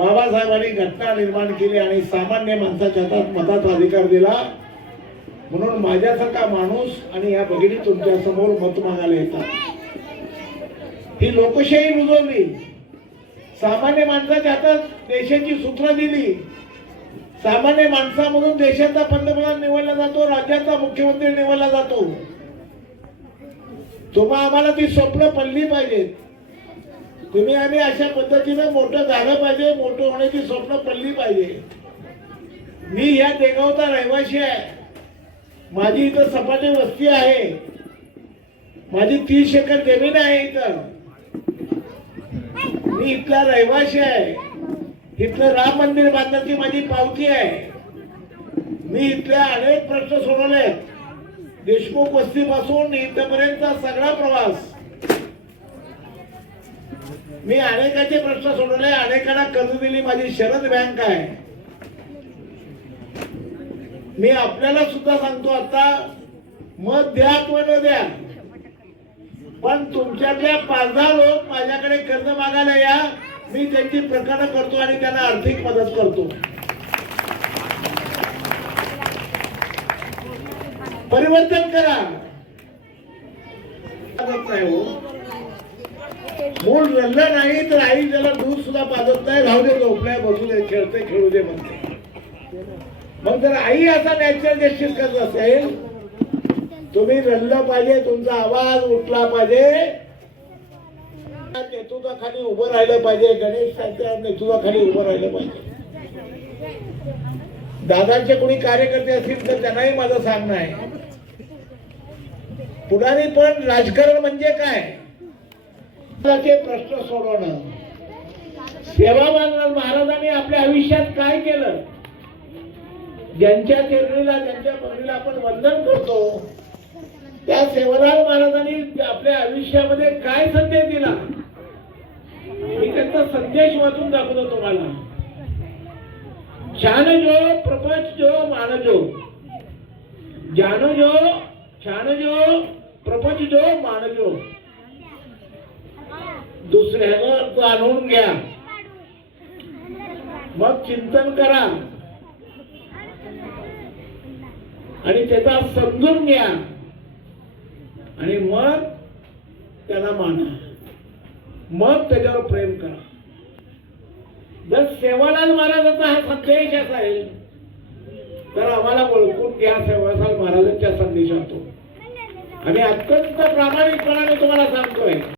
बाबासाहेबांनी घटना निर्माण केली आणि सामान्य माणसाच्या हातात मताचा अधिकार दिला. म्हणून माझ्यासारखा माणूस आणि या भगिनी तुमच्या समोर मत मागायला येतात. ही लोकशाही रुजवली, सामान्य माणसाच्या हातात देशाची सूत्र दिली. सामान्य माणसामधून देशाचा पंतप्रधान निवडला जातो, राज्याचा मुख्यमंत्री निवडला जातो. तुम्हा आम्हाला ती स्वप्न पडली पाहिजेत. तुम्ही आम्ही अशा पद्धतीने मोठं झालं पाहिजे, मोठं होण्याची स्वप्न पडली पाहिजे. मी या देगावचा रहिवासी आहे. माझी इथं सपाटी वस्ती आहे. माझी 30 एकर जमीन आहे. इथं मी इथला रहिवासी आहे. इथलं राम मंदिर बांधण्याची माझी पावती आहे. मी इथल्या अनेक प्रश्न सोडवले. देशमुख वस्तीपासून इथपर्यंतचा सगळा प्रवास मी अनेकाचे प्रश्न सोडवले. अनेकांना कर्ज दिली. माझी शरद बँक आहे. मी आपल्याला सुद्धा सांगतो, आता मत द्या किंवा न द्या, पण तुमच्यातल्या 5-10 लोक माझ्याकडे कर्ज मागायला या. मी त्यांची प्रकरणं करतो आणि त्यांना आर्थिक मदत करतो. परिवर्तन करा. मूल रडलं नाही तर आई त्याला दूध सुद्धा पाजत नाही. राहू दे, झोपलाय, बसू दे, खेळते खेळू दे म्हणते. मग जर आई असा नॅचरल जस्टिस करत असेल, तुम्ही रडलं पाहिजे, तुमचा आवाज उठला पाहिजे, नेतृत्वाखाली उभं राहिलं पाहिजे. गणेश त्यांच्या नेतृत्वाखाली उभं राहिलं पाहिजे. दादांचे कोणी कार्यकर्ते असतील तर त्यांनाही माझं सांगणं आहे, पुढारी पण राजकारण म्हणजे काय, प्रश्न सोडवणं. सेवाभान महाराजांनी आपल्या आयुष्यात काय केलं, ज्यांच्या चरणीला ज्यांच्या बरणीला आपण वंदन करतो, त्या सेवालाल महाराजांनी आपल्या आयुष्यामध्ये काय संदेश दिला, मी त्यांचा संदेश वाचून दाखवतो तुम्हाला. छानजो प्रपंचजो मानजो, जानजो छानजो प्रपंचजो मानजो. दुसऱ्याला जाणून घ्या, मग चिंतन करा आणि त्याचा समजून घ्या आणि मग त्याला माना, मग त्याच्यावर प्रेम करा. जर सेवालाल महाराजांचा हा संदेश असेल तर आम्हाला ओळखून घ्या सेवालाल महाराजांच्या संदेशातून. आणि अत्यंत प्रामाणिकपणाने तुम्हाला सांगतोय,